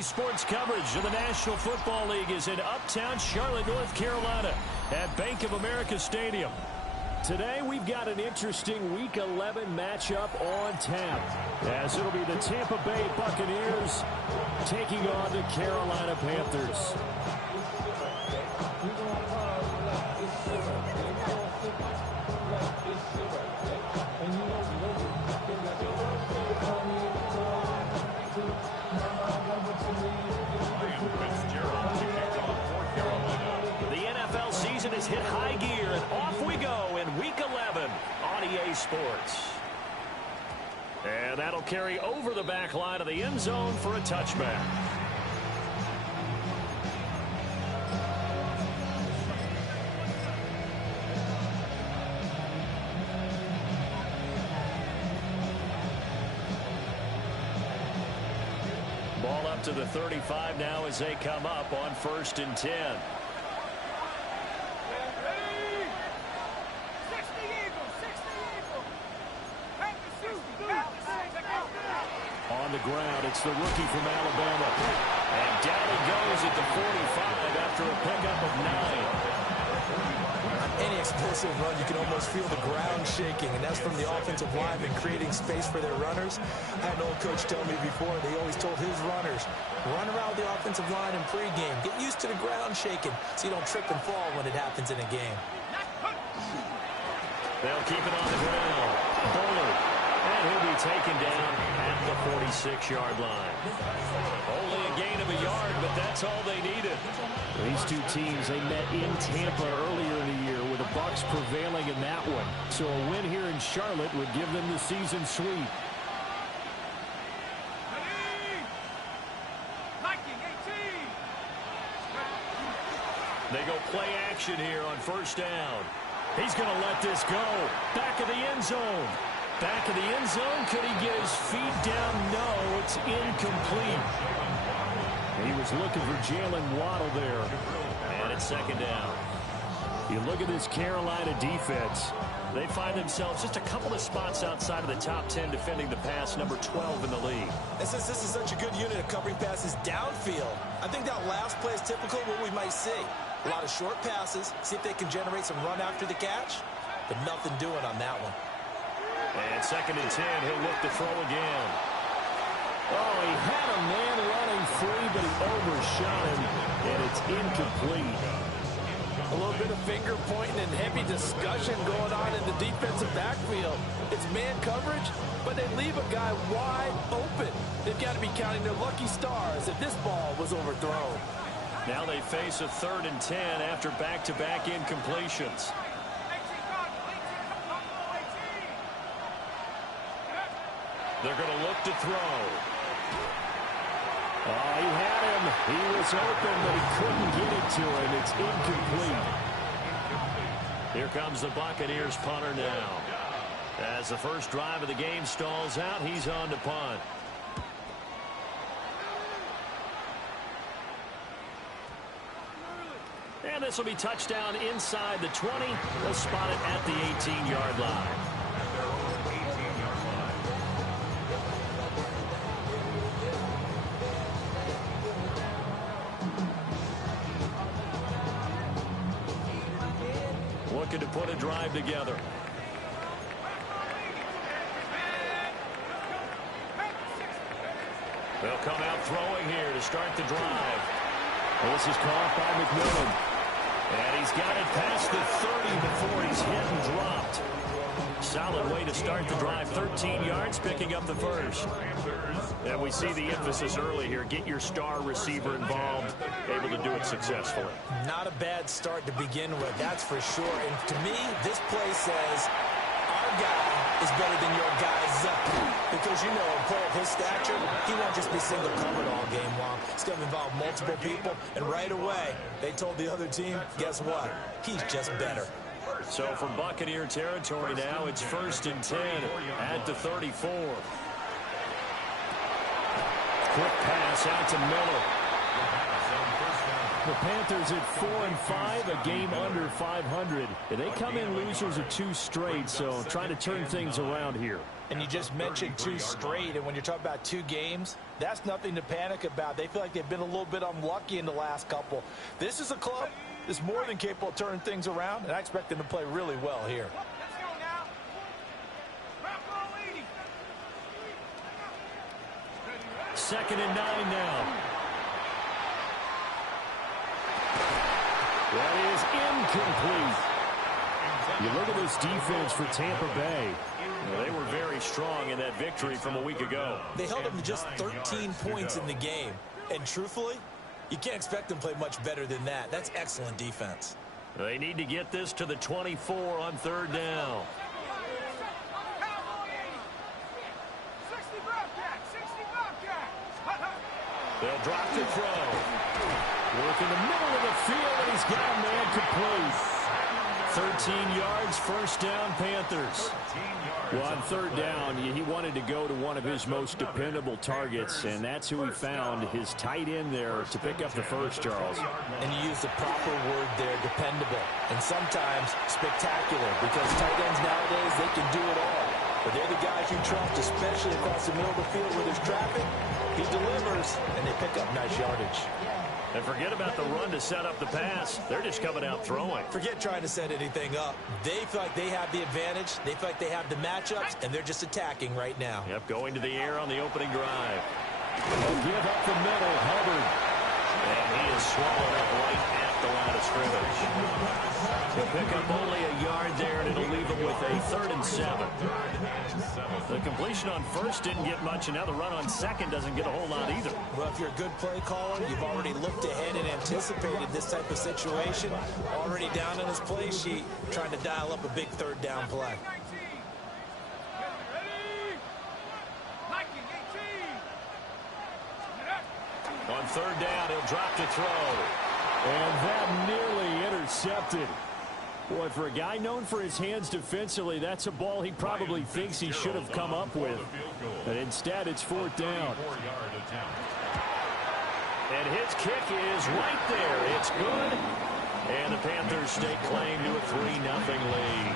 GOI Sports coverage of the National Football League is in uptown Charlotte, North Carolina at Bank of America Stadium. Today we've got an interesting Week 11 matchup on tap, as it'll be the Tampa Bay Buccaneers taking on the Carolina Panthers. Has hit high gear, and off we go in Week 11 on EA Sports. And that'll carry over the back line of the end zone for a touchback. Ball up to the 35 now as they come up on 1st and 10. On the ground, it's the rookie from Alabama. And down he goes at the 45 after a pickup of 9. Any explosive run, you can almost feel the ground shaking, and that's from the offensive lineman creating space for their runners. I had an old coach tell me before, they always told his runners, run around the offensive line in pregame. Get used to the ground shaking so you don't trip and fall when it happens in a game. They'll keep it on the ground. Bowler. And he'll be taken down at the 46-yard line. Only a gain of a yard, but that's all they needed. These two teams, they met in Tampa earlier in the year with the Bucs prevailing in that one. So a win here in Charlotte would give them the season sweep. They go play action here on 1st down. He's going to let this go. Back of the end zone. Back of the end zone. Could he get his feet down? No, it's incomplete. He was looking for Jalen Waddle there. And it's 2nd down. You look at this Carolina defense. They find themselves just a couple of spots outside of the top 10 defending the pass, number 12 in the league. And since this is such a good unit of covering passes downfield, I think that last play is typical of what we might see. A lot of short passes, see if they can generate some run after the catch, but nothing doing on that one. And 2nd and 10, he'll look to throw again. Oh, he had a man running free, but he overshot him, and it's incomplete. A little bit of finger pointing and heavy discussion going on in the defensive backfield. It's man coverage, but they leave a guy wide open. They've got to be counting their lucky stars if this ball was overthrown. Now they face a 3rd and 10 after back-to-back incompletions. They're going to look to throw. Oh, he had him. He was open, but he couldn't get it to him. It's incomplete. Here comes the Buccaneers punter now. As the first drive of the game stalls out, he's on to punt. And this will be touchdown inside the 20. They'll spot it at the 18-yard line. Looking to put a drive together. They'll come out throwing here to start the drive. This is caught by McMillan. And he's got it past the 30 before he's hit and dropped. Solid way to start the drive. 13 yards, picking up the first. And we see the emphasis early here. Get your star receiver involved, able to do it successfully. Not a bad start to begin with, that's for sure. And to me, this play says, our guy is better than your guy's up. Because, you know, a player of his stature, he won't just be single covered all game long. It's going to involve multiple people. And right away, they told the other team, guess what? He's just better. So from Buccaneer territory now, it's 1st and 10 at the 34. Quick pass out to Miller. The Panthers at 4-5, a game under 500. They come in losers of 2 straight, so trying to turn things around here. And you just mentioned 2 straight, and when you're talking about 2 games, that's nothing to panic about. They feel like they've been a little bit unlucky in the last couple. This is a club that's more than capable of turning things around, and I expect them to play really well here. Second and 9 now. That is incomplete. You look at this defense for Tampa Bay. Well, they were very strong in that victory from a week ago. They held them to just 13 points in the game. And truthfully, you can't expect them to play much better than that. That's excellent defense. They need to get this to the 24 on 3rd down. They'll drop the throw. Work in the middle of the field, and he's got a man complete. 13 yards, first down, Panthers. Well, on 3rd down, he wanted to go to one of his most dependable targets, and that's who he found, his tight end there, to pick up the first, Charles. And you use the proper word there, dependable, and sometimes spectacular, because tight ends nowadays, they can do it all. But they're the guys you trust, especially across the middle of the field where there's traffic. He delivers, and they pick up nice yardage. And forget about the run to set up the pass. They're just coming out throwing. Forget trying to set anything up. They feel like they have the advantage. They feel like they have the matchups, and they're just attacking right now. Yep, going to the air on the opening drive. They'll give up the middle, Hubbard. And he is swallowed up right at the line of scrimmage. He'll pick up only a yard there, and it'll leave him with a 3rd and 7. The completion on first didn't get much, and now the run on second doesn't get a whole lot either. Well, if you're a good play caller, you've already looked ahead and anticipated this type of situation. Already down on his play sheet, trying to dial up a big 3rd down play. On 3rd down, he'll drop to throw. And that nearly intercepted. Boy, for a guy known for his hands defensively, that's a ball he probably thinks he should have come up with. But instead, it's 4th down. And his kick is right there. It's good. And the Panthers stake claim to a 3-0 lead.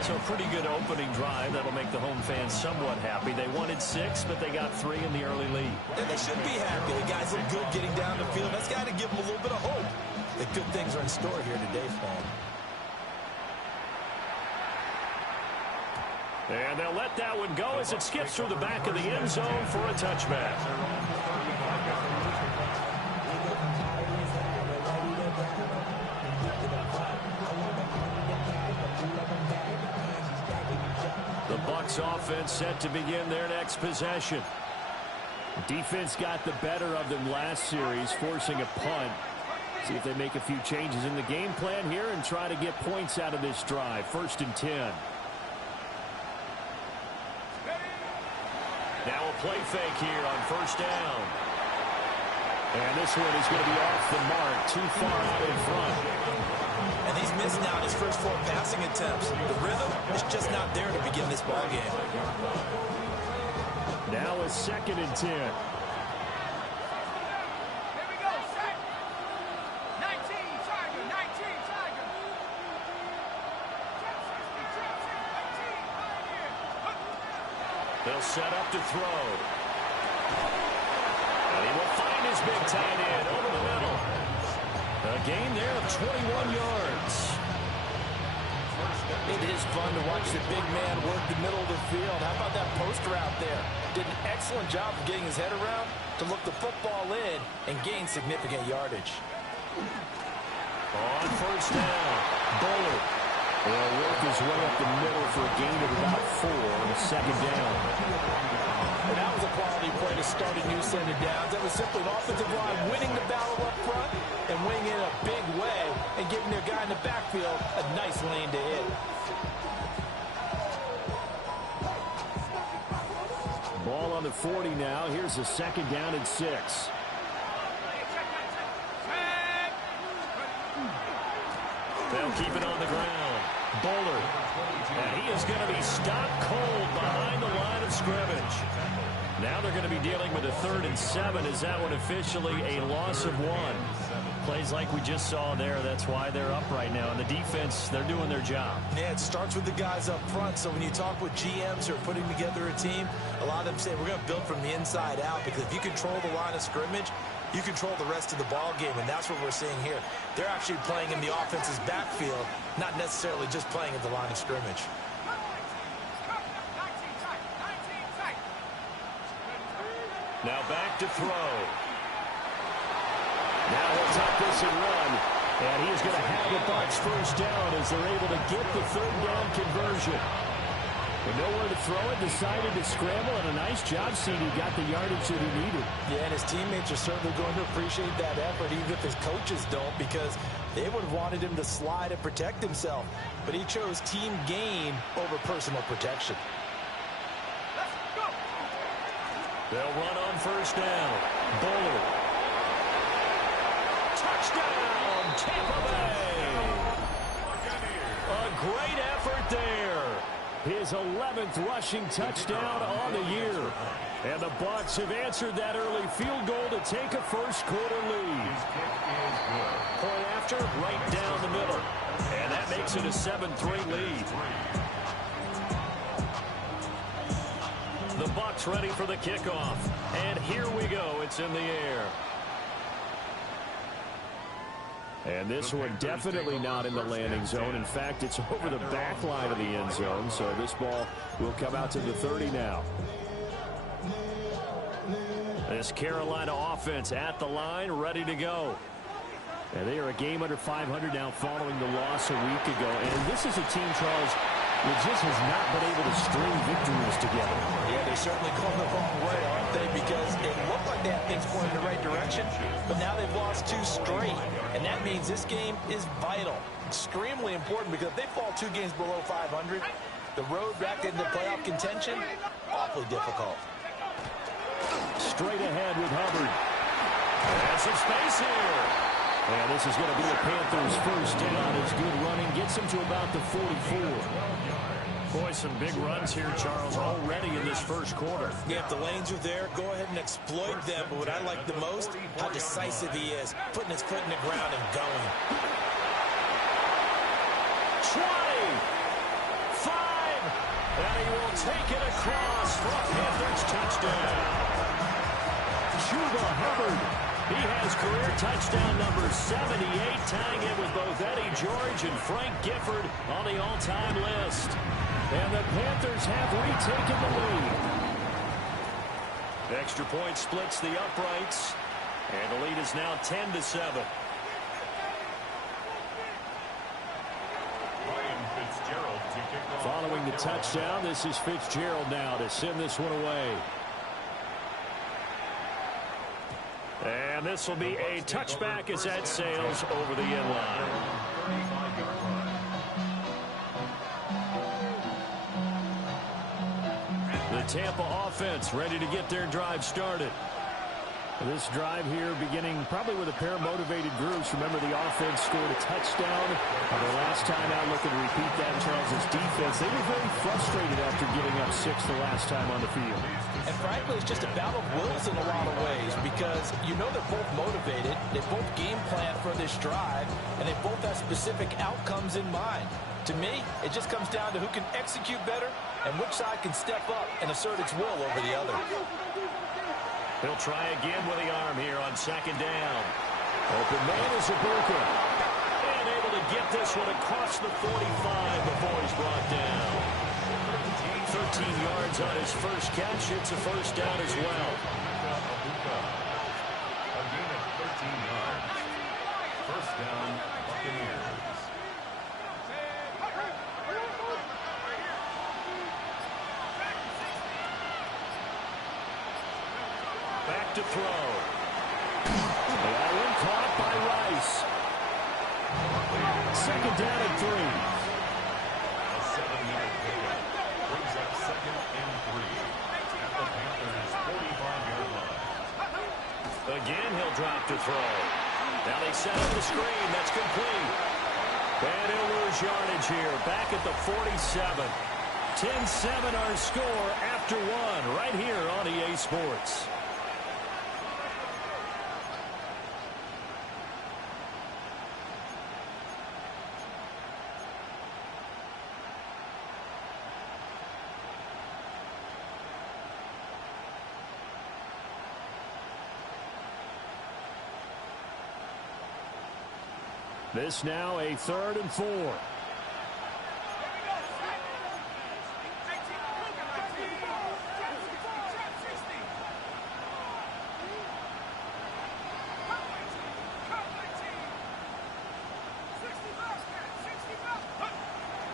So a pretty good opening drive. That'll make the home fans somewhat happy. They wanted 6, but they got 3 in the early lead. And they should be happy. The guys look good getting down the field. That's got to give them a little bit of hope that good things are in store here today for them. And they'll let that one go as it skips through the back of the end zone for a touchback. The Bucs offense set to begin their next possession. Defense got the better of them last series, forcing a punt. See if they make a few changes in the game plan here and try to get points out of this drive. 1st and 10. Now a play fake here on 1st down. And this one is going to be off the mark, too far out in front. And he's missed now his first 4 passing attempts. The rhythm is just not there to begin this ball game. Now a 2nd and 10. They'll set up to throw. And he will find his big tight end over the middle. A gain there of 21 yards. It is fun to watch the big man work the middle of the field. How about that post route there? Did an excellent job of getting his head around to look the football in and gain significant yardage. On 1st down, Bullard. Will work his way up the middle for a gain of about 4 on 2nd down. And that was a quality play to start a new set of downs. That was simply an offensive line winning the battle up front and winning in a big way and giving their guy in the backfield a nice lane to hit. Ball on the 40 now. Here's a 2nd down and 6. They'll keep it on the ground. Bullard. And he is going to be stopped cold behind the line of scrimmage. Now they're going to be dealing with a 3rd and 7. Is that one officially a loss of 1? Plays like we just saw there. That's why they're up right now. And the defense, they're doing their job. Yeah, it starts with the guys up front. So when you talk with GMs who are putting together a team, a lot of them say we're going to build from the inside out, because if you control the line of scrimmage, you control the rest of the ball game, and that's what we're seeing here. They're actually playing in the offense's backfield, not necessarily just playing at the line of scrimmage. Now back to throw. Now he'll tuck this and run. And he is going to have the Bucs first down as they're able to get the 3rd down conversion. But nowhere to throw it, decided to scramble, and a nice job seeing he got the yardage that he needed. Yeah, and his teammates are certainly going to appreciate that effort, even if his coaches don't, because they would have wanted him to slide and protect himself. But he chose team gain over personal protection. They'll run on first down. Bullard. Touchdown, Tampa Bay. A great effort there. His 11th rushing touchdown on the year. And the Bucs have answered that early field goal to take a first-quarter lead. Point after, right down the middle. And that makes it a 7-3 lead. The Bucs ready for the kickoff. And here we go. It's in the air. And this one definitely not in the landing zone. In fact, it's over the back line of the end zone. So this ball will come out to the 30 now. This Carolina offense at the line, ready to go. And they are a game under 500 now following the loss a week ago. And this is a team, Charles, that just has not been able to string victories together. Yeah, they're certainly going the wrong way, aren't they? Because it looked like they had things going in the right direction, but now they've lost 2 straight. And that means this game is vital, extremely important, because if they fall 2 games below 500, the road back into playoff contention, awfully difficult. Straight ahead with Hubbard. And some space here. And this is going to be the Panthers' first down. As good running gets them to about the 44. Boy, some big runs here, Charles, already in this first quarter. Yeah, if the lanes are there, go ahead and exploit them. But what I like the most, how decisive he is, putting his foot in the ground and going. 20, 5, and he will take it across for a Panthers touchdown. Chuba Hubbard. He has career touchdown number 78, tying it with both Eddie George and Frank Gifford on the all-time list. And the Panthers have retaken the lead. Extra point splits the uprights, and the lead is now 10-7. Following the touchdown, this is Fitzgerald now to send this one away. And this will be a touchback as that sails over the end line. The Tampa offense ready to get their drive started. This drive here beginning probably with a pair of motivated groups. Remember, the offense scored a touchdown. The last time out, looking to repeat that in Charles' defense. They were very frustrated after giving up 6 the last time on the field. And frankly, it's just a battle of wills in a lot of ways, because you know they're both motivated. They both game plan for this drive, and they both have specific outcomes in mind. To me, it just comes down to who can execute better and which side can step up and assert its will over the other. He'll try again with the arm here on second down. Open man is Ibuka. And able to get this one across the 45 before he's brought down. 13 yards on his first catch. It's a first down as well. Again at 13 yards. First down, Buccaneers. Back to throw. That one caught by Rice. Second down and 3. A 7-yard pickup brings up second and 3 at the Panthers' 45-yard line. Again, he'll drop to throw. Now they set up the screen. That's complete. And he'll lose yardage here. Back at the 47. 10-7 our score after one right here on EA Sports. This now a 3rd and 4.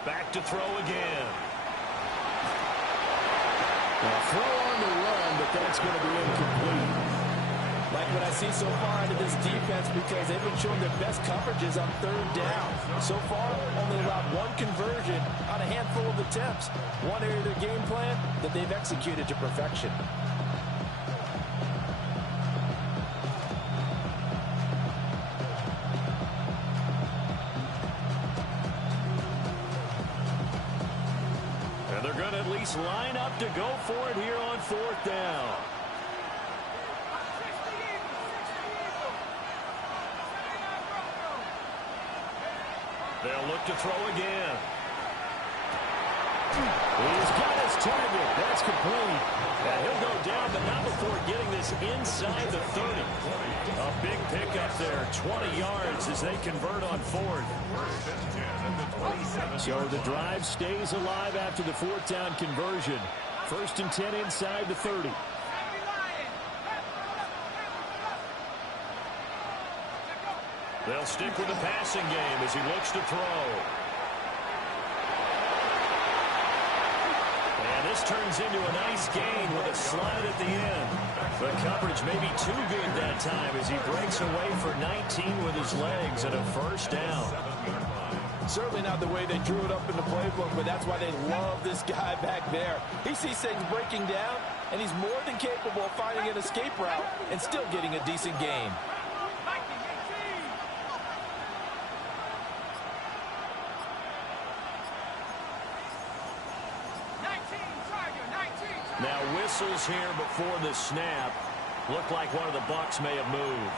Back to throw again. A throw on the run, but that's going to be incomplete. Like what I see so far out of this defense, because they've been showing their best coverages on 3rd down. So far, only allowed one conversion on a handful of attempts. One area of their game plan that they've executed to perfection. And they're going to at least line up to go for it here on 4th down. They'll look to throw again. He's got his target. That's complete. And he'll go down, but not before getting this inside the 30. A big pickup there, 20 yards as they convert on 4th. So the drive stays alive after the 4th down conversion. 1st and 10 inside the 30. They'll stick with the passing game as he looks to throw. And this turns into a nice gain with a slide at the end. The coverage may be too good that time as he breaks away for 19 with his legs and a 1st down. Certainly not the way they drew it up in the playbook, but that's why they love this guy back there. He sees things breaking down, and he's more than capable of finding an escape route and still getting a decent gain. Now whistles here before the snap. Looked like one of the Bucs may have moved.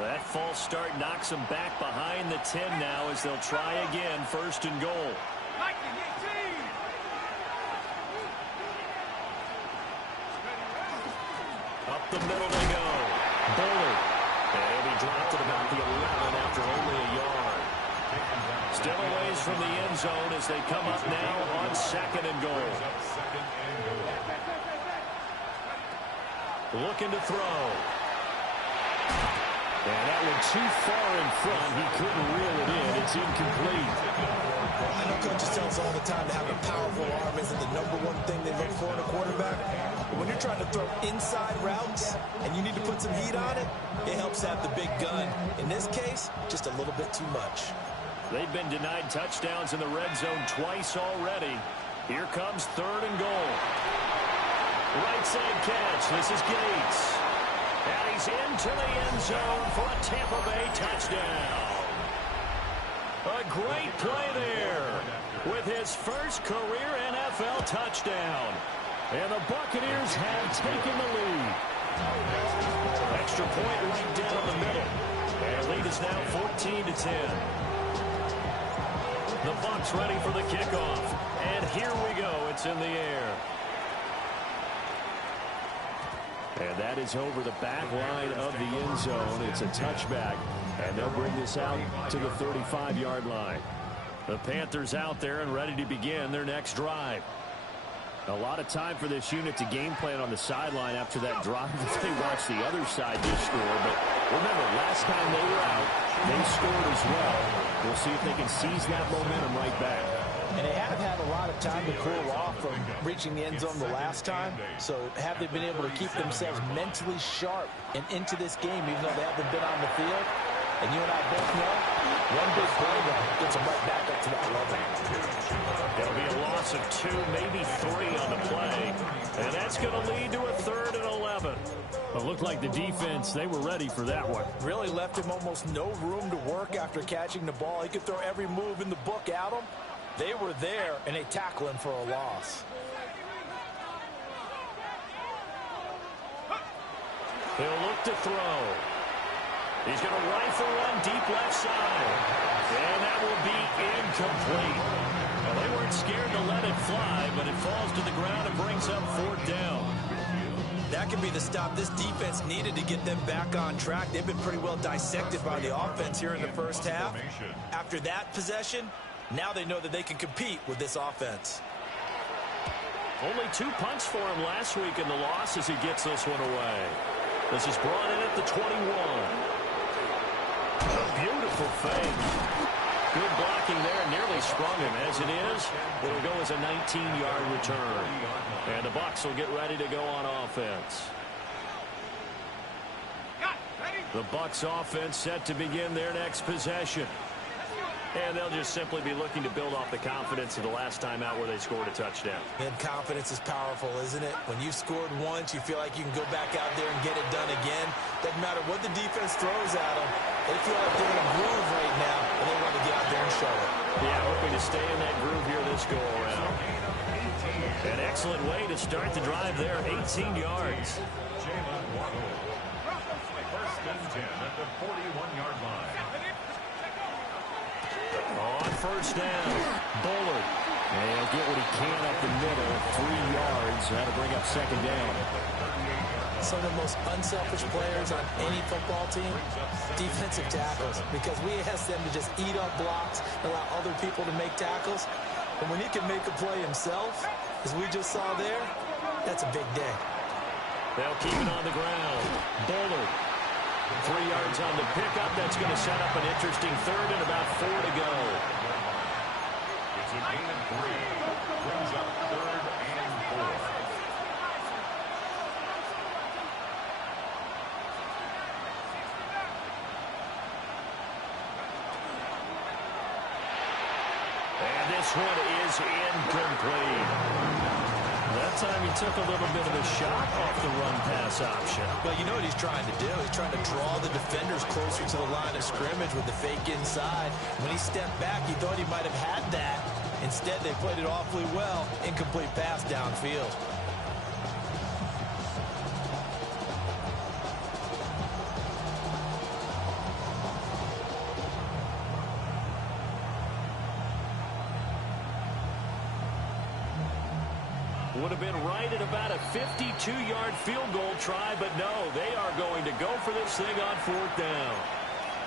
That false start knocks them back behind the 10 now as they'll try again, 1st and goal. Up the middle they go. Bullard. And he dropped at about the 11 after only a yard. Still a ways from the end zone as they come up now on 2nd and goal. Looking to throw. And that one too far in front. He couldn't reel it in. It's incomplete. I know coaches tell us all the time to have a powerful arm isn't the #1 thing they look for in a quarterback. But when you're trying to throw inside routes and you need to put some heat on it, it helps have the big gun. In this case, just a little bit too much. They've been denied touchdowns in the red zone twice already. Here comes 3rd and goal. Right side catch. This is Gates. And he's into the end zone for a Tampa Bay touchdown. A great play there with his first career NFL touchdown. And the Buccaneers have taken the lead. Extra point right down the middle. And the lead is now 14-10. The Bucs ready for the kickoff. And here we go. It's in the air. And that is over the back line of the end zone. It's a touchback. And they'll bring this out to the 35-yard line. The Panthers out there and ready to begin their next drive. A lot of time for this unit to game plan on the sideline after that drive that they watched the other side just score. But remember, last time they were out, they scored as well. We'll see if they can seize that momentum right back. And they have had a lot of time to cool off from reaching the end zone the last time. So have they been able to keep themselves mentally sharp and into this game, even though they haven't been on the field? And you and I both know, one big play gets them right back up to that level. It'll be a loss of 2, maybe 3 on the play. And that's going to lead to a 3rd and 11. It looked like the defense, they were ready for that one. Really left him almost no room to work after catching the ball. He could throw every move in the book at him. They were there, and they tackle him for a loss. He'll look to throw. He's going to rifle one deep left side. And that will be incomplete. Well, they weren't scared to let it fly, but it falls to the ground and brings up 4th down. That could be the stop this defense needed to get them back on track. They've been pretty well dissected by the offense here in the first half. After that possession, now they know that they can compete with this offense. Only 2 punts for him last week in the loss as he gets this one away. This is brought in at the 21. A beautiful fake. Good blocking there, nearly sprung him. As it is, it'll go as a 19-yard return. And the Bucs will get ready to go on offense. The Bucs offense set to begin their next possession. And they'll just simply be looking to build off the confidence of the last time out where they scored a touchdown. And confidence is powerful, isn't it? When you've scored once, you feel like you can go back out there and get it done again. Doesn't matter what the defense throws at them. They feel like they're in a groove right now, and they want to get out there and show it. Yeah, hoping to stay in that groove here this go-around. An excellent way to start the drive there, 18 yards. First and 10 at the 41-yard line. On first down, Bullard. And he'll get what he can up the middle, 3 yards. That'll bring up 2nd down. Some of the most unselfish players on any football team, defensive tackles, because we ask them to just eat up blocks, allow other people to make tackles. And when he can make a play himself, as we just saw there, that's a big day. They'll keep it on the ground. Bullard. 3 yards on the pickup. That's going to set up an interesting 3rd and about 4 to go. It's a gain of 3. Brings up 3rd and 4. And this one is incomplete. That time he took a little bit of a shot off the run-pass option. Well, you know what he's trying to do. He's trying to draw the defenders closer to the line of scrimmage with the fake inside. When he stepped back, he thought he might have had that. Instead, they played it awfully well. Incomplete pass downfield. Would have been right at about a 52-yard field goal try, but no, they are going to go for this thing on 4th down.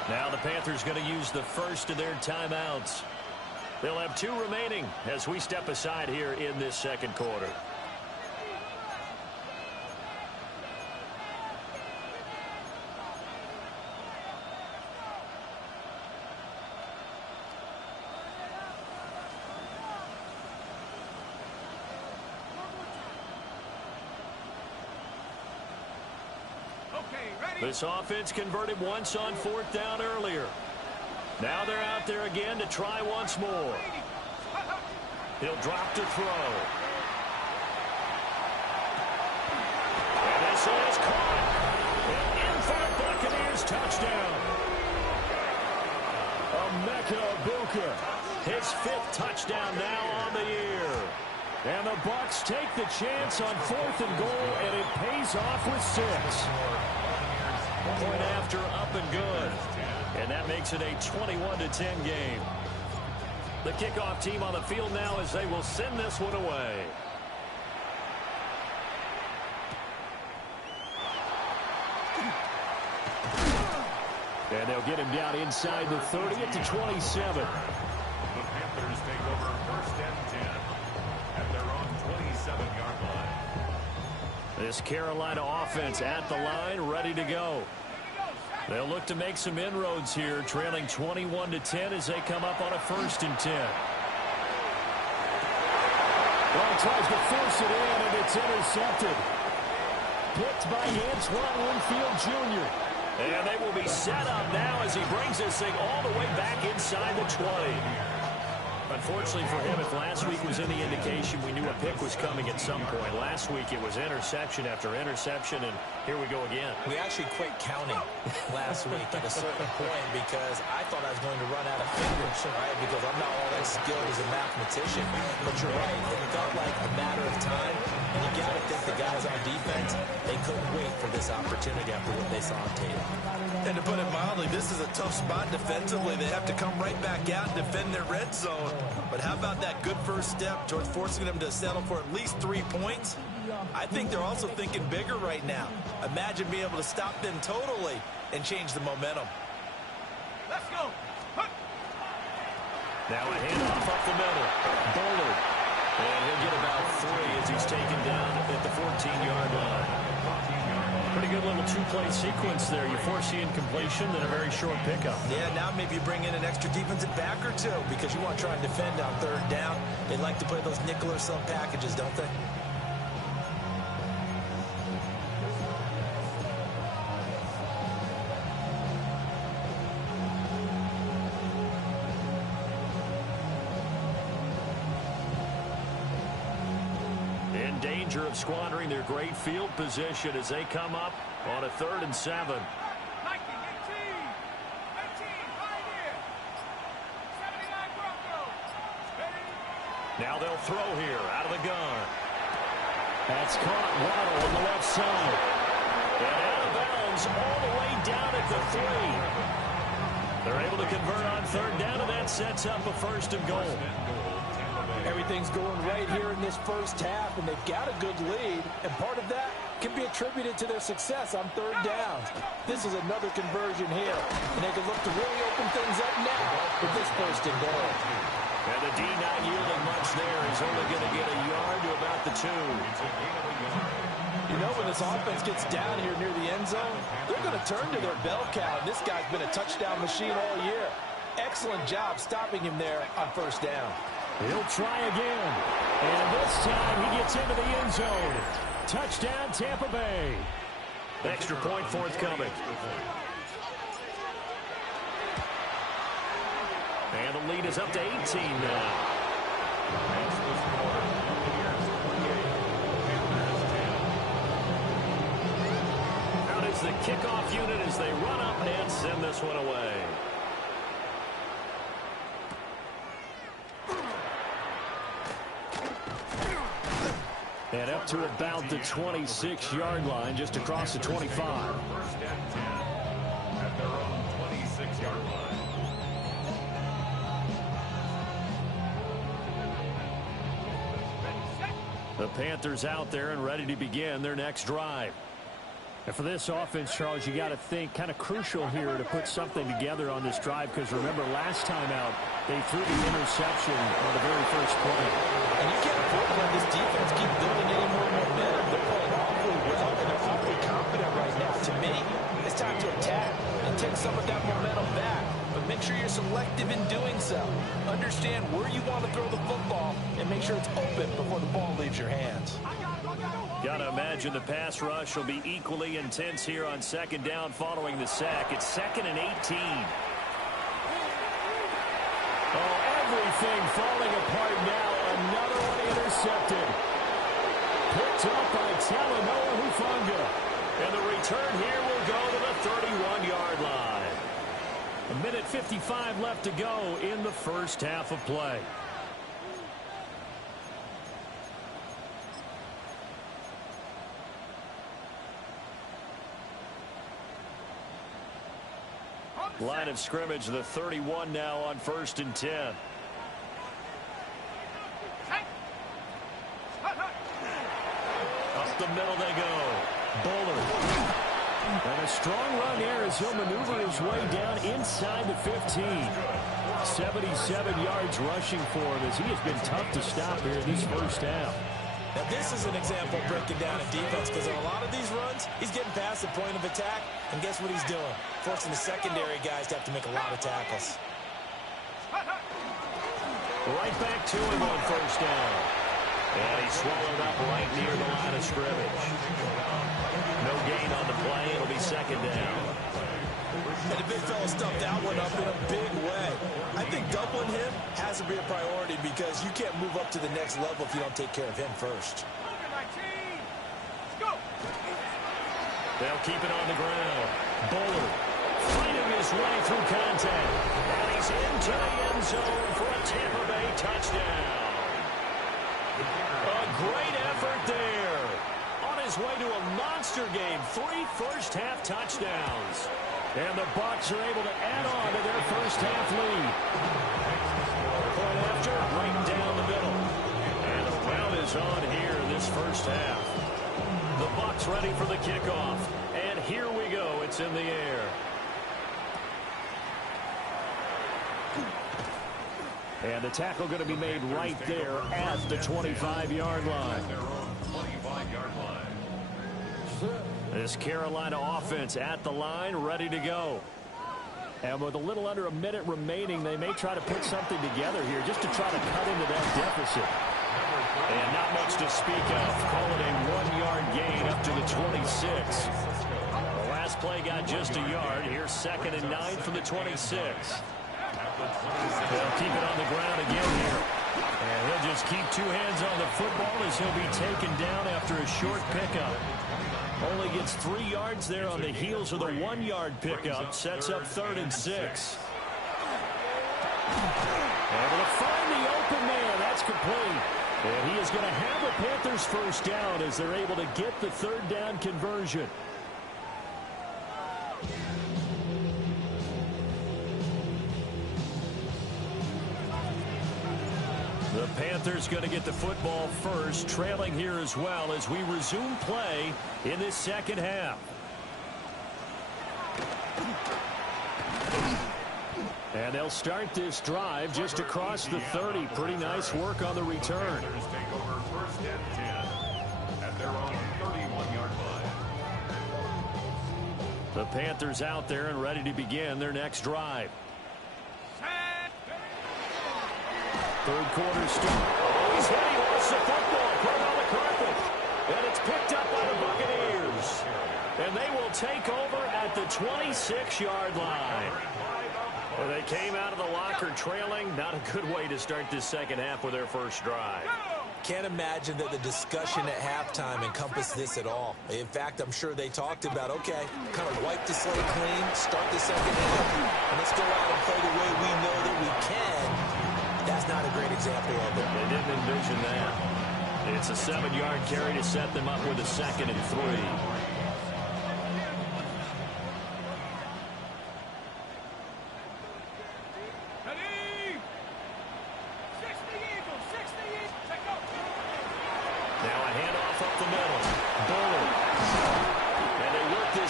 Now the Panthers going to use the first of their timeouts. They'll have 2 remaining as we step aside here in this 2nd quarter. This offense converted once on 4th down earlier. Now they're out there again to try once more. He'll drop to throw. And this is caught. And in for the Buccaneers touchdown. Emeka Egbuka, his 5th touchdown now on the year. And the Bucs take the chance on 4th and goal, and it pays off with 6. Point after, up and good. And that makes it a 21-10 game. The kickoff team on the field now as they will send this one away. And they'll get him down inside the 30 at the 27. The Panthers take over first and 10 at their own 27-yard line. This Carolina offense at the line, ready to go. They'll look to make some inroads here, trailing 21-10 as they come up on a 1st and 10. Well, he tries to force it in, and it's intercepted. Picked by Antoine Winfield Jr. And they will be set up now as he brings this thing all the way back inside the 20. Unfortunately for him, if last week was any indication, we knew a pick was coming at some point. Last week it was interception after interception, and here we go again. We actually quit counting last week at a certain point because I thought I was going to run out of fingers, right? Because I'm not all that skilled as a mathematician. But you're right. It felt like a matter of time. And you got to think the guys on defense, they couldn't wait for this opportunity after what they saw on tape. And to put it mildly, this is a tough spot defensively. They have to come right back out and defend their red zone. But how about that good first step towards forcing them to settle for at least 3 points? I think they're also thinking bigger right now. Imagine being able to stop them totally and change the momentum. Let's go. Now a handoff up the middle. Bullard. And he'll get about 3 as he's taken down at the 14-yard line. Pretty good little two-play sequence there. You force the incompletion, then a very short pickup. Yeah, now maybe you bring in an extra defensive back or two because you want to try and defend on third down. They like to play those nickel or sub packages, don't they? In danger of squandering their great field position as they come up on a 3rd and 7. 19, 18, 18, right here. 79 Broncos. Now they'll throw here out of the gun. That's caught. Waddle on the left side. And out of bounds all the way down at the 3. They're able to convert on 3rd down, and that sets up a 1st and goal. Everything's going right here in this first half, and they've got a good lead, and part of that can be attributed to their success on 3rd downs. This is another conversion here, and they can look to really open things up now with this 1st and goal. And the D not yielding much there. He's only going to get a yard to about the 2. You know, when this offense gets down here near the end zone, they're going to turn to their bell cow, and this guy's been a touchdown machine all year. Excellent job stopping him there on 1st down. He'll try again. And this time he gets into the end zone. Touchdown, Tampa Bay. Extra point forthcoming. And the lead is up to 18 now. Out is the kickoff unit as they run up and send this one away. And up to about the 26-yard line, just across the 25. 1st and 10 at their own 26-yard line. The Panthers out there and ready to begin their next drive. And for this offense, Charles, you got to think kind of crucial here to put something together on this drive because remember last time out they threw the interception on the very first play. And you can't afford to let this defense keep building any more momentum. They're playing awfully well, and they're awfully confident right now. To me, it's time to attack and take some of that momentum back. But make sure you're selective in doing so. Understand where you want to throw the football and make sure it's open before the ball leaves your hands. Got to imagine the pass rush will be equally intense here on 2nd down following the sack. It's 2nd and 18. Oh, everything falling apart now. Another one intercepted. Picked up by Talanoa Hufanga. And the return here will go to the 31-yard line. 1:55 left to go in the first half of play. Line of scrimmage, the 31 now on 1st and 10. Up the middle they go. Bullard. And a strong run there as he'll maneuver his way down inside the 15. 77 yards rushing for him as he has been tough to stop here in this first half. Now, this is an example of breaking down a defense because on a lot of these runs, he's getting past the point of attack, and guess what he's doing? Forcing the secondary guys to have to make a lot of tackles. Right back to him on 1st down. And he's swallowed up right near the line of scrimmage. No gain on the play. It'll be 2nd down. And the big fella stuffed that one up in a big way. I think doubling him has to be a priority because you can't move up to the next level if you don't take care of him first. They'll keep it on the ground. Bowler fighting his way through contact. And he's into the end zone for a Tampa Bay touchdown. A great effort there. On his way to a monster game. 3 first-half touchdowns. And the Bucs are able to add on to their first-half lead. Point after, right down the middle. And the round is on here in this first half. The Bucs ready for the kickoff. And here we go. It's in the air. And the tackle going to be made right there at the 25-yard line. This Carolina offense at the line, ready to go. And with a little under a minute remaining, they may try to put something together here just to try to cut into that deficit. And not much to speak of. Call it a 1-yard gain up to the 26. The last play got just a yard. Here's 2nd and 9 from the 26. They'll keep it on the ground again here. And he'll just keep 2 hands on the football as he'll be taken down after a short pickup. Only gets 3 yards there on the heels of the 1-yard pickup. Sets up 3rd and 6. Able to find the open man. That's complete. And he is going to have the Panthers first down as they're able to get the 3rd down conversion. The Panthers going to get the football first, trailing here as well as we resume play in this second half. And they'll start this drive just across the 30. Pretty nice work on the return. Take over 1st and 10 at their own 31-yard line. The Panthers out there and ready to begin their next drive. 3rd quarter start. Oh, he's hit. He lost the football. Put it on the carpet. And it's picked up by the Buccaneers. And they will take over at the 26-yard line. Well, they came out of the locker trailing. Not a good way to start this second half with their first drive. Can't imagine that the discussion at halftime encompassed this at all. In fact, I'm sure they talked about, okay, kind of wipe the slate clean, start the second half, and let's go out and play the way we know that we can. That's not a great example of it. They didn't envision that. It's a 7-yard carry to set them up with a 2nd and 3.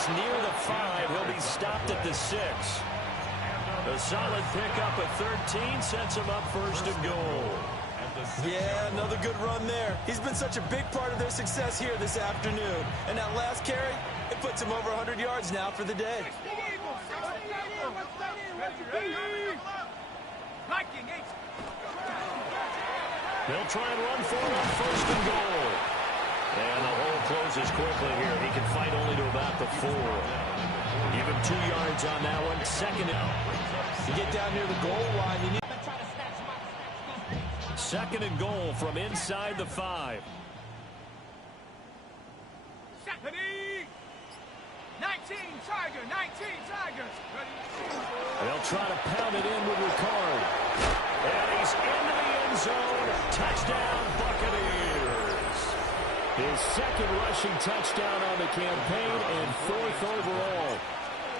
Near the 5, he'll be stopped at the 6. A solid pickup of 13 sets him up 1st and goal. Yeah, another good run there. He's been such a big part of their success here this afternoon. And that last carry, it puts him over 100 yards now for the day. They'll try and run for it on 1st and goal. And the hole closes quickly here. He can fight only to about the 4. Give him 2 yards on that one. 2nd out. You get down near the goal line, you need 2nd and goal from inside the 5. 19 Tigers. They'll try to pound it in with Ricard. And he's into the end zone. Touchdown, Buccaneers. His 2nd rushing touchdown on the campaign and 4th overall.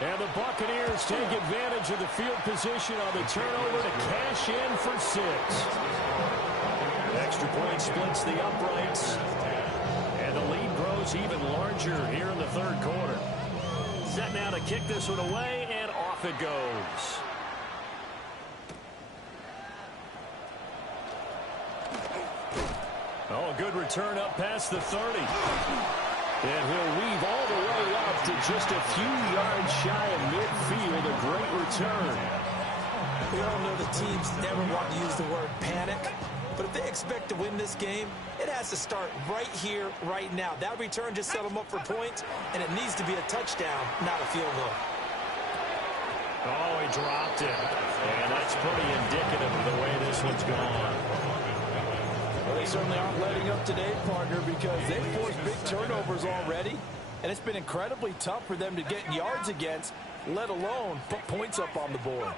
And the Buccaneers take advantage of the field position on the turnover to cash in for 6. Extra point splits the uprights. And the lead grows even larger here in the 3rd quarter. Set now to kick this one away, and off it goes. Oh, a good return up past the 30. And he'll weave all the way up to just a few yards shy of midfield. A great return. We all know the teams never want to use the word panic. But if they expect to win this game, it has to start right here, right now. That return just set them up for points, and it needs to be a touchdown, not a field goal. Oh, he dropped it. And that's pretty indicative of the way this one's gone. Well, they certainly aren't letting up today, partner, because they've forced big turnovers already. And it's been incredibly tough for them to get yards against, let alone put points up on the board.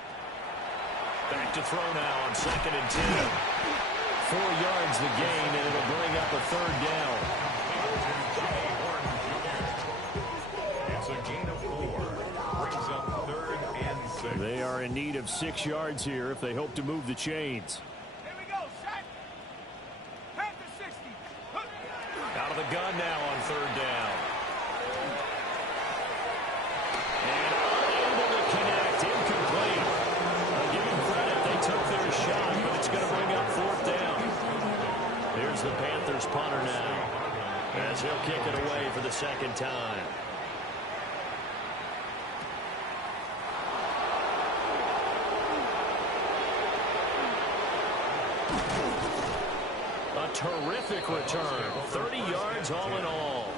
Back to throw now on 2nd and 10. 4 yards the gain, and it'll bring up a 3rd down. It's a gain of 4. Brings up 3rd and 6. They are in need of 6 yards here if they hope to move the chains. Here we go, set. Panther 60. Out of the gun now on 3rd down. And unable to connect. Incomplete. I'll give them credit. They took their shot, but it's going to bring up 4th down. Here's the Panthers punter now, as he'll kick it away for the 2nd time. A terrific return. 30 yards all in all.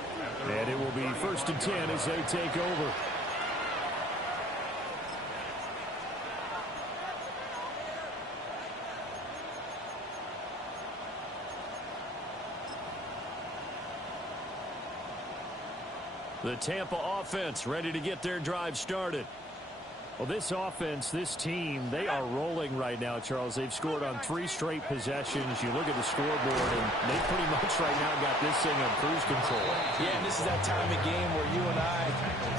And it will be 1st and 10 as they take over. The Tampa offense ready to get their drive started. Well, this offense, this team, they are rolling right now, Charles. They've scored on 3 straight possessions. You look at the scoreboard, and they pretty much right now got this thing on cruise control. Yeah, and this is that time of game where you and I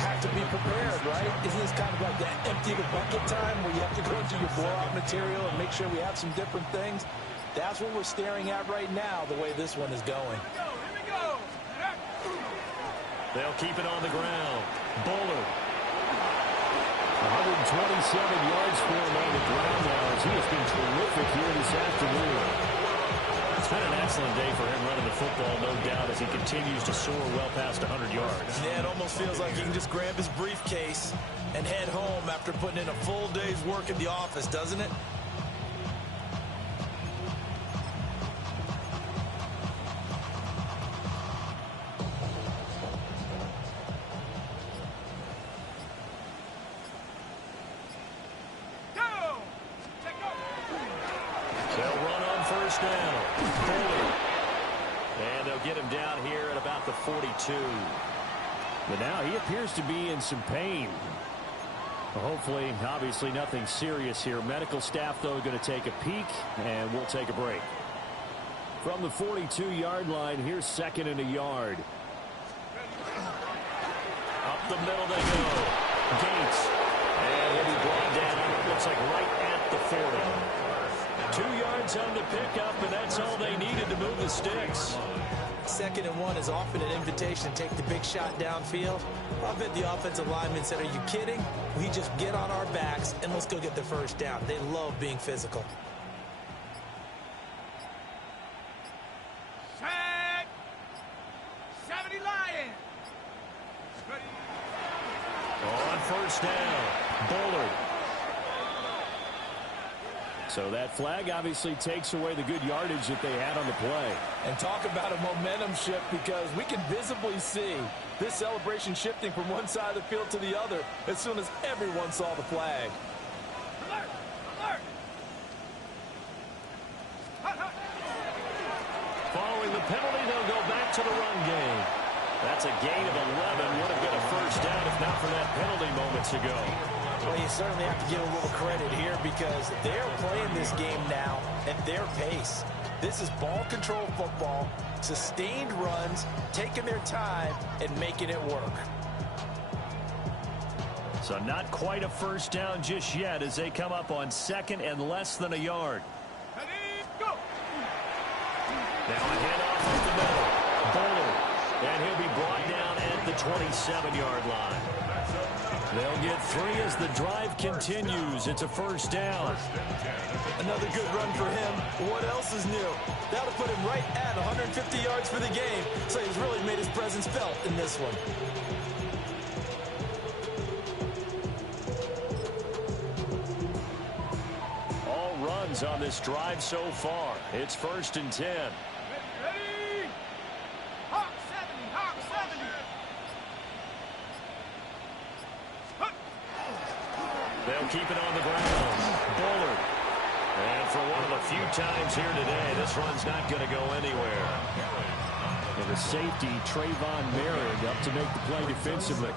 have to be prepared, right? Isn't this kind of like that empty the bucket time where you have to go into your blowout material and make sure we have some different things? That's what we're staring at right now, the way this one is going. Here we go. They'll keep it on the ground. Bullard. 127 yards for him on the ground now as he has been terrific here this afternoon. It's been an excellent day for him running the football, no doubt, as he continues to soar well past 100 yards. Yeah, it almost feels like he can just grab his briefcase and head home after putting in a full day's work in the office, doesn't it? They'll run on 1st down. Bullard. And they'll get him down here at about the 42. But now he appears to be in some pain. Well, hopefully, obviously nothing serious here. Medical staff, though, going to take a peek, and we'll take a break. From the 42-yard line, here's 2nd and a yard. Up the middle they go. Gates. And he'll be brought down, looks like right at the 40. 2 yards on the pickup, and that's all they needed to move the sticks. 2nd and 1 is often an invitation to take the big shot downfield. I bet the offensive lineman said, are you kidding? We just get on our backs and let's go get the 1st down. They love being physical. Set. 70 Lions. Ready. On 1st down, Bullard. So that flag obviously takes away the good yardage that they had on the play. And talk about a momentum shift, because we can visibly see this celebration shifting from one side of the field to the other as soon as everyone saw the flag. Alert. Alert. Hut, hut. Following the penalty, they'll go back to the run game. That's a gain of 11. Would have been a 1st down if not for that penalty moments ago. Well, you certainly have to give a little credit here because they're playing this game now at their pace. This is ball control football, sustained runs, taking their time, and making it work. So not quite a 1st down just yet as they come up on 2nd and less than a yard. Ready, go. Now a handoff up the middle. Bullard. And he'll be brought down at the 27-yard line. They'll get 3 as the drive continues. It's a 1st down. Another good run for him. What else is new? That'll put him right at 150 yards for the game. So he's really made his presence felt in this one. All runs on this drive so far. It's 1st and 10. Ready. Hawk 70. Hawk 70. Hut. They'll keep it on the ground. Bullard. And for one of the few times here today, this run's not going to go anywhere. And the safety, Trayvon Merritt, up to make the play defensively.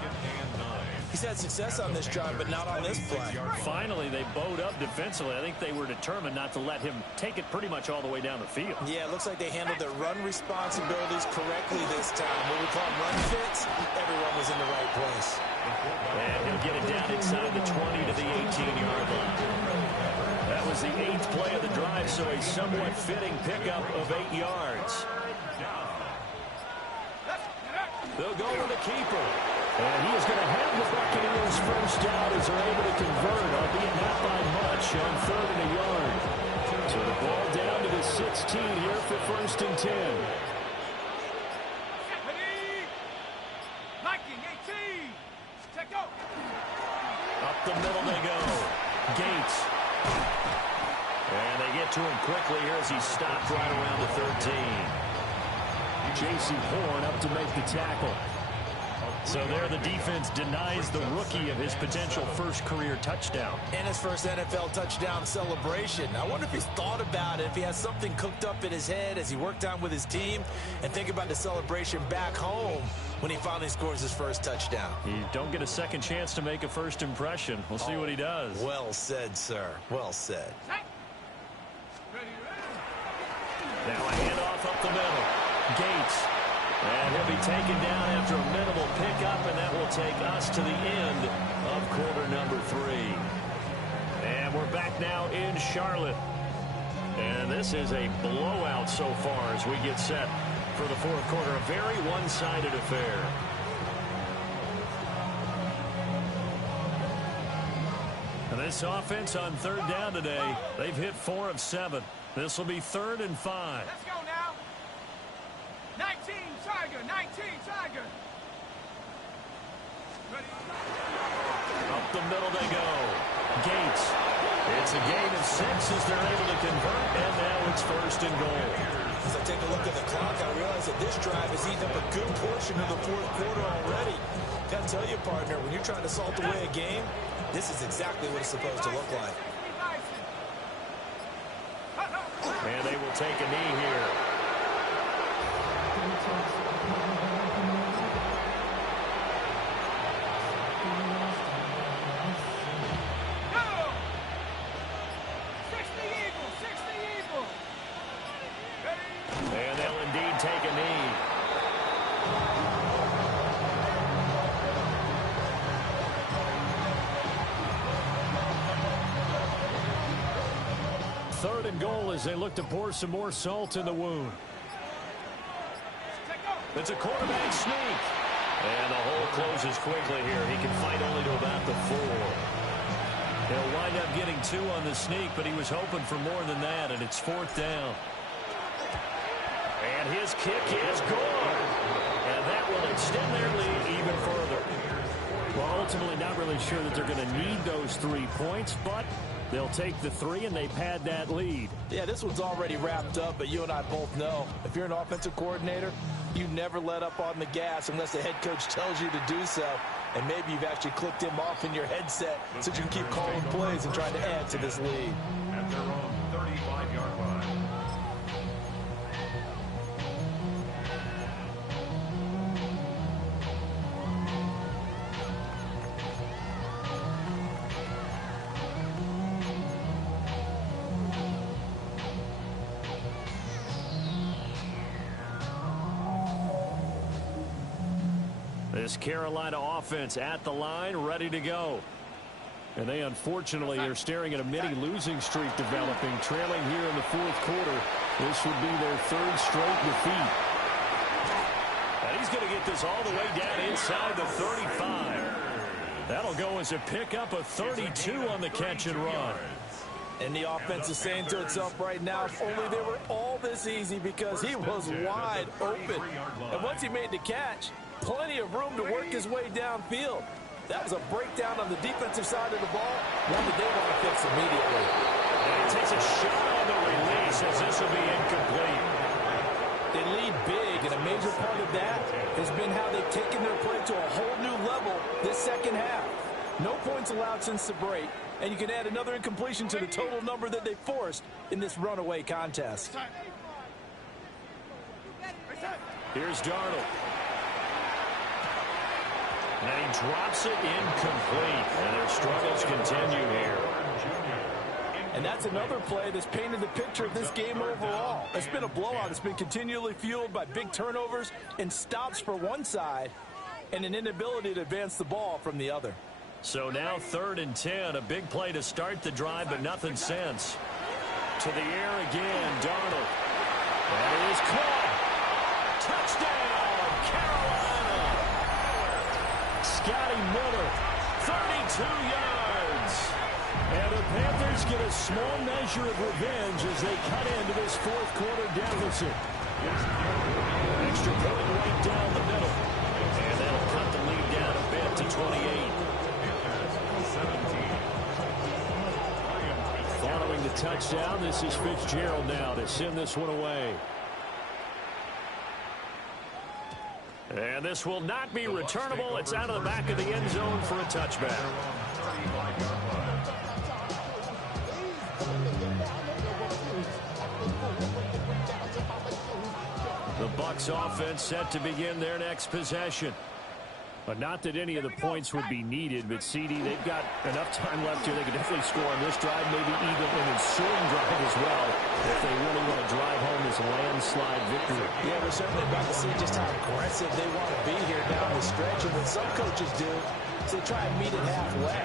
He's had success on this drive, but not on this play. Finally, they bowed up defensively. I think they were determined not to let him take it pretty much all the way down the field. Yeah, it looks like they handled their run responsibilities correctly this time. What we call run fits, everyone was in the right place. And he'll get it down inside the 20 to the 18-yard line. That was the 8th play of the drive, so a somewhat fitting pickup of 8 yards. They'll go with the keeper. And he is going to have the Buccaneers first down as they're able to convert, albeit not by much, on 3rd and a yard. So the ball down to the 16 here for 1st and 10. Ready? 19, 18. Check go. Up the middle they go. Gates. And they get to him quickly here as he stopped right around the 13. J.C. Horn up to make the tackle. So there the defense denies the rookie of his potential first career touchdown. And his first NFL touchdown celebration. I wonder if he's thought about it, if he has something cooked up in his head as he worked on with his team, and think about the celebration back home when he finally scores his first touchdown. You don't get a second chance to make a first impression. We'll see what he does. Well said, sir. Well said. Now a handoff up the middle. Gates. And he'll be taken down after a minimal pickup, and that will take us to the end of quarter number 3. And we're back now in Charlotte. And this is a blowout so far as we get set for the 4th quarter. A very one-sided affair. And this offense on 3rd down today, they've hit 4 of 7. This will be 3rd and 5. Let's go now. 19, Tiger. 19, Tiger. Ready? Up the middle they go. Gates. It's a gain of 6 as they're able to convert, and now it's 1st and goal. As I take a look at the clock, I realize that this drive has eaten up a good portion of the 4th quarter already. Got to tell you, partner, when you're trying to salt away a game, this is exactly what it's supposed to look like. And they will take a knee here. And they'll indeed take a knee. Third and goal as they look to pour some more salt in the wound. It's a quarterback sneak. And the hole closes quickly here. He can fight only to about the 4. He'll wind up getting 2 on the sneak, but he was hoping for more than that, and it's 4th down. And his kick is good. And that will extend their lead even further. Well, ultimately not really sure that they're going to need those 3 points, but they'll take the 3 and they pad that lead. Yeah, this one's already wrapped up, but you and I both know if you're an offensive coordinator, you never let up on the gas unless the head coach tells you to do so. And maybe you've actually clicked him off in your headset so you can keep calling plays and trying to add to this lead. At their own 35-yard line. This Carolina offense at the line, ready to go. And they unfortunately are staring at a mini losing streak developing, trailing here in the 4th quarter. This would be their 3rd straight defeat. And he's going to get this all the way down inside the 35. That'll go as a pickup of 32 on the catch and run. And the offense is saying to itself right now, if only they were all this easy, because he was wide open. And once he made the catch, plenty of room to work his way downfield. That was a breakdown on the defensive side of the ball, one that they want to fix immediately. And he takes a shot on the release as this will be incomplete. They lead big, and a major part of that has been how they've taken their play to a whole new level this second half. No points allowed since the break, and you can add another incompletion to the total number that they forced in this runaway contest. Here's Darnold. And he drops it incomplete. And their struggles continue here. And that's another play that's painted the picture of this game overall. It's been a blowout. It's been continually fueled by big turnovers and stops for one side and an inability to advance the ball from the other. So now 3rd and 10. A big play to start the drive, but nothing since. To the air again, Darnold. That is caught. Touchdown, Carolina. Scotty Miller, 32 yards. And the Panthers get a small measure of revenge as they cut into this 4th quarter deficit. Extra point right down the middle. And that'll cut the lead down a bit to 28. Following the touchdown, this is Fitzgerald now to send this one away. And this will not be returnable. It's out of the back of the end zone for a touchback. The Bucs offense set to begin their next possession. But not that any of the points would be needed, but CD, they've got enough time left here. They could definitely score on this drive, maybe even an ensuing drive as well, if they really want to drive home this landslide victory. Yeah, we're certainly about to see just how aggressive they want to be here down the stretch. And what some coaches do is they try and meet it halfway,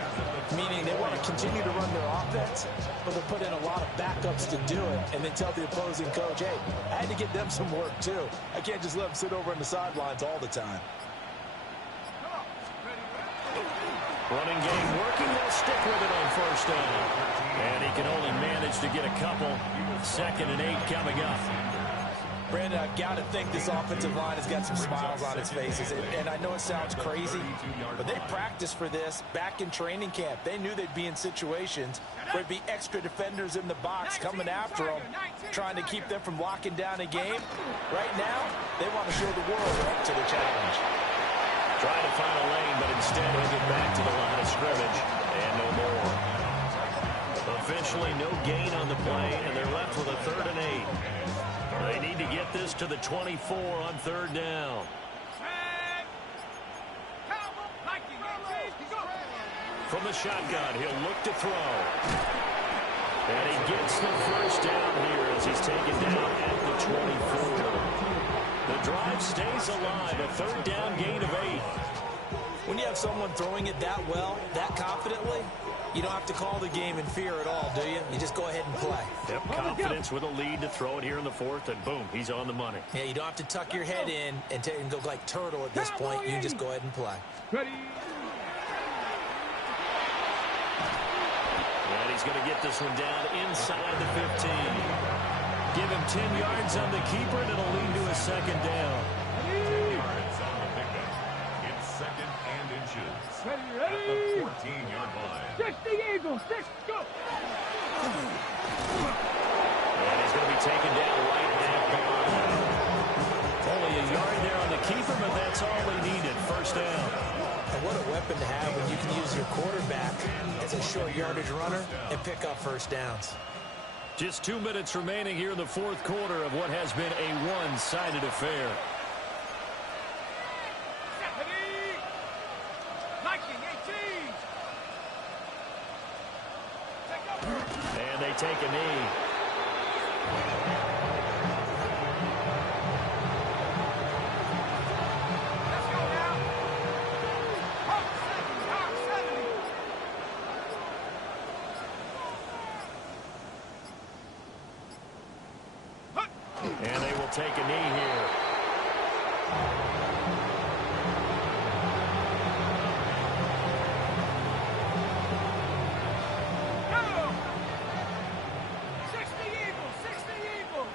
meaning they want to continue to run their offense, but they'll put in a lot of backups to do it, and then tell the opposing coach, hey, I had to get them some work too. I can't just let them sit over on the sidelines all the time. Running game working. They'll stick with it on 1st down. And he can only manage to get a couple. 2nd and 8 coming up. Brandon, I've got to think this offensive line has got some smiles on its faces. And I know it sounds crazy, but they practiced for this back in training camp. They knew they'd be in situations where there'd be extra defenders in the box coming after them, trying to keep them from locking down a game. Right now, they want to show the world they're up to the challenge. Trying to find a lane, but instead he'll get back to the line of scrimmage. And no more. Officially no gain on the play, and they're left with a 3rd and 8. They need to get this to the 24 on 3rd down. From the shotgun, he'll look to throw. And he gets the 1st down here as he's taken down at the 24. The drive stays alive, a 3rd down gain of 8. When you have someone throwing it that well, that confidently, you don't have to call the game in fear at all, do you? You just go ahead and play. Yep, confidence with a lead to throw it here in the 4th, and boom, he's on the money. Yeah, you don't have to tuck your head in and go like turtle at this point. You just go ahead and play. Ready. And he's going to get this one down inside the 15. Give him 10 yards on the keeper, and it'll lead to a 2nd down. It's 2nd and inches. Ready. At the 14-yard line. 60 Eagles. 6, go. And he's going to be taken down right at the line. Only a yard there on the keeper, but that's all they needed. 1st down. And what a weapon to have when you can use your quarterback as a short yardage runner and pick up 1st downs. Just 2 minutes remaining here in the 4th quarter of what has been a one-sided affair. Ready. 19, 18. And they take a knee. Let's go now. Hawk 70. And they will take a knee here. Go. 60 Eagles. 60 Eagles.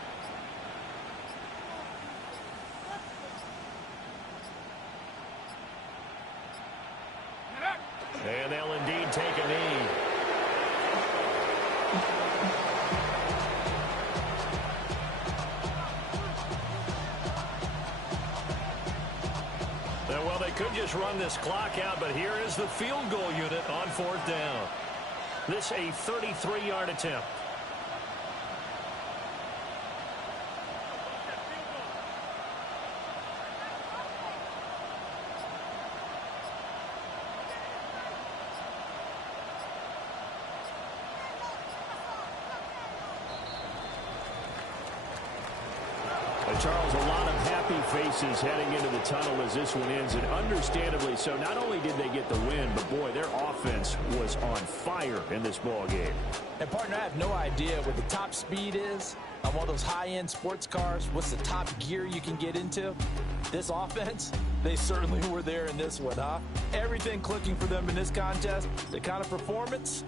And they'll indeed take a knee. just run this clock out, but here is the field goal unit on 4th down. This a 33-yard attempt. Charles, a lot of happy faces heading into the tunnel as this one ends, and understandably so. Not only did they get the win, but, boy, their offense was on fire in this ball game. And, partner, I have no idea what the top speed is on one of those high-end sports cars. What's the top gear you can get into? This offense, they certainly were there in this one, huh? Everything clicking for them in this contest, the kind of performance